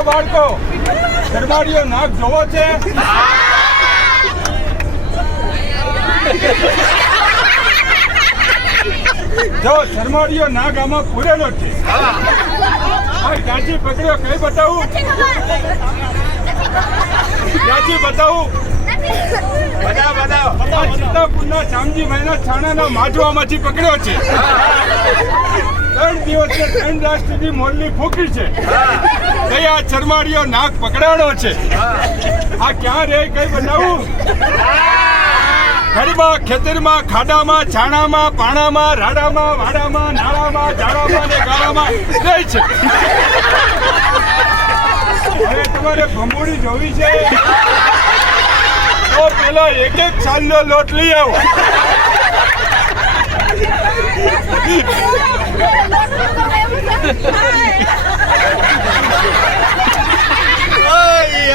નાના બાળકો શરમાળીઓ નાક જોવો છે? જો શરમાળીઓ નાક આમાં પૂરેલો છે. ક્યાંથી પકડ્યો કઈ બતાવું? ક્યાંથી બતાવું? સીતાપુરના શામજીભાઈના છાણાના માજવામાંથી પકડ્યો છે. 3 દિવસથી 3 રાત સુધી મોરલી ફૂંકી છે. આ શરમાળીઓ નાક પકડાણો છે. આ ક્યાં રે કઈ બતાવું? ઘરમાં, ખેતરમાં, ખાડામાં, છાણામાં, પાણામાં, રાડામાં, વાડામાં, નાળામાં, ઝાડામાં ને ગાળામાં રહે છે. હવે તમારે ભંભોળી જોવી છે તો પેલા 1 સાલનો લોટ લઈ આવો.